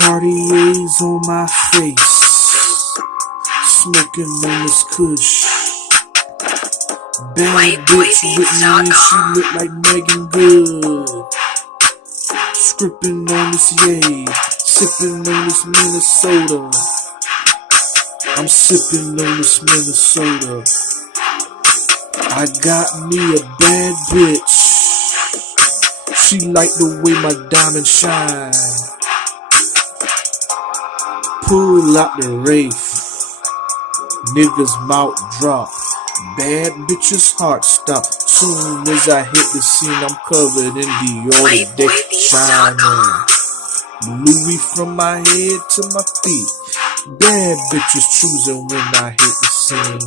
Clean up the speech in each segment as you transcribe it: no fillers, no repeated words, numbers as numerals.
Cartier's on my face, smoking on this kush. Bad bitch with me and she look like Megan Good. Scripting on this yay, sipping on this Minnesota. I'm sipping on this Minnesota. I got me a bad bitch. She like the way my diamond shine. Pull out the Wraith, niggas mouth drop. Bad bitches heart stop. Soon as I hit the scene, I'm covered in Dior today, shining. Louis from my head to my feet. Bad bitches choosing when I hit the scene.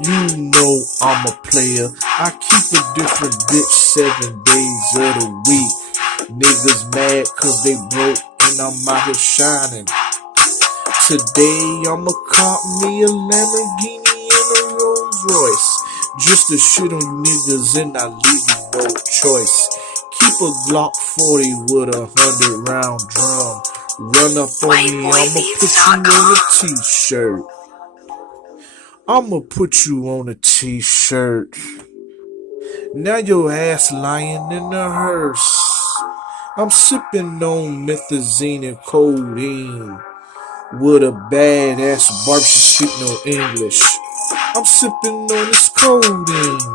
You know I'm a player. I keep a different bitch 7 days of the week. Niggas mad cause they broke and I'm out here shining. Today I'ma cop me a Lamborghini and a Rolls Royce, just to shit on you niggas and I leave you no choice. Keep a Glock 40 with a 100-round drum. Run up on me, I'ma put you on a t-shirt. I'ma put you on a t-shirt. Now your ass lying in the hearse. I'm sipping on methazine and codeine with a badass barb, she speak no English. I'm sipping on this codeine.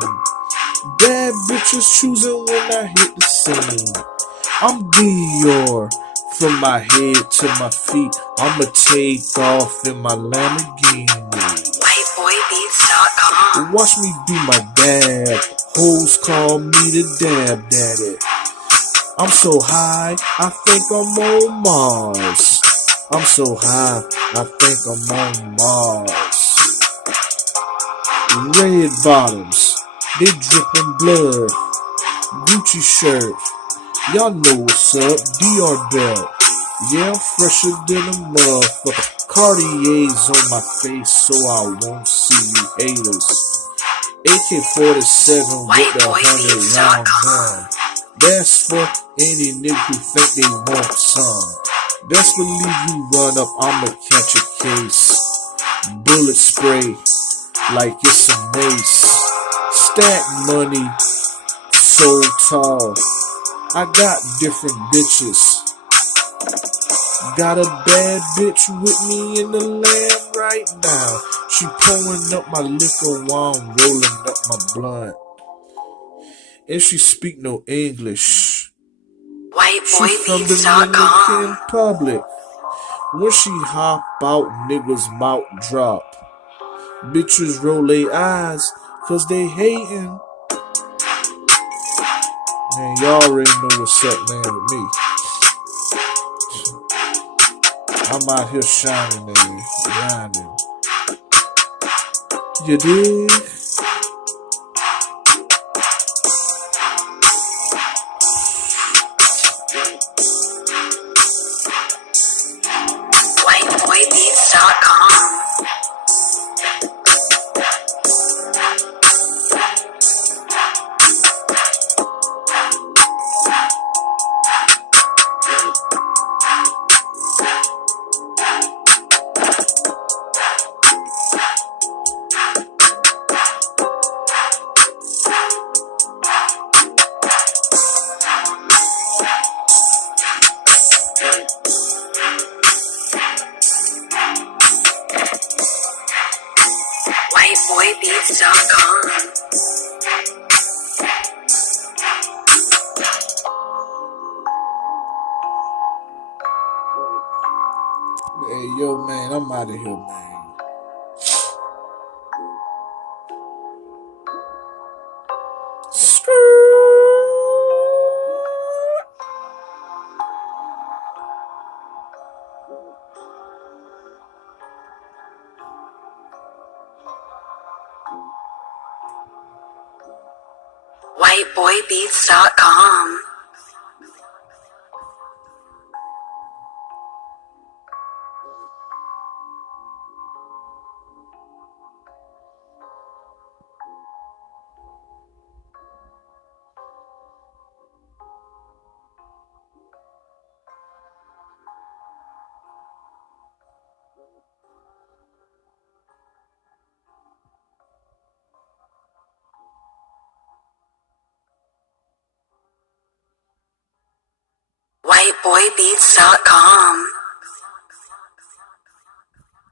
Bad bitches choosing when I hit the scene. I'm Dior from my head to my feet. I'ma take off in my Lamborghini. WhiteBoyBeats.com. Watch me do my dab. Hoes call me the dab daddy. I'm so high, I think I'm on Mars. I'm so high, I think I'm on Mars. Red bottoms, they dripping blood. Gucci shirt, y'all know what's up. Dior belt, yeah, I'm fresher than a motherfucker. Cartier's on my face so I won't see you haters. AK-47 with the 100-round gun. That's for any nigga who think they want some. Best believe you run up, I'ma catch a case. Bullet spray like it's a mace. Stack money so tall. I got different bitches. Got a bad bitch with me in the land right now. She pouring up my liquor while I'm rolling up my blunt. And she speak no English. She from the Dominican Republic. When she hop out, niggas mouth drop. Bitches roll their eyes, cause they hating. Man, y'all already know what's up, man, with me. I'm out here shining and grinding. You dig? WhiteBoyBeats.com. WhiteBoyBeats.com. Hey, yo, man, I'm out of here, man. WhiteBoyBeats.com. Boybeats.com.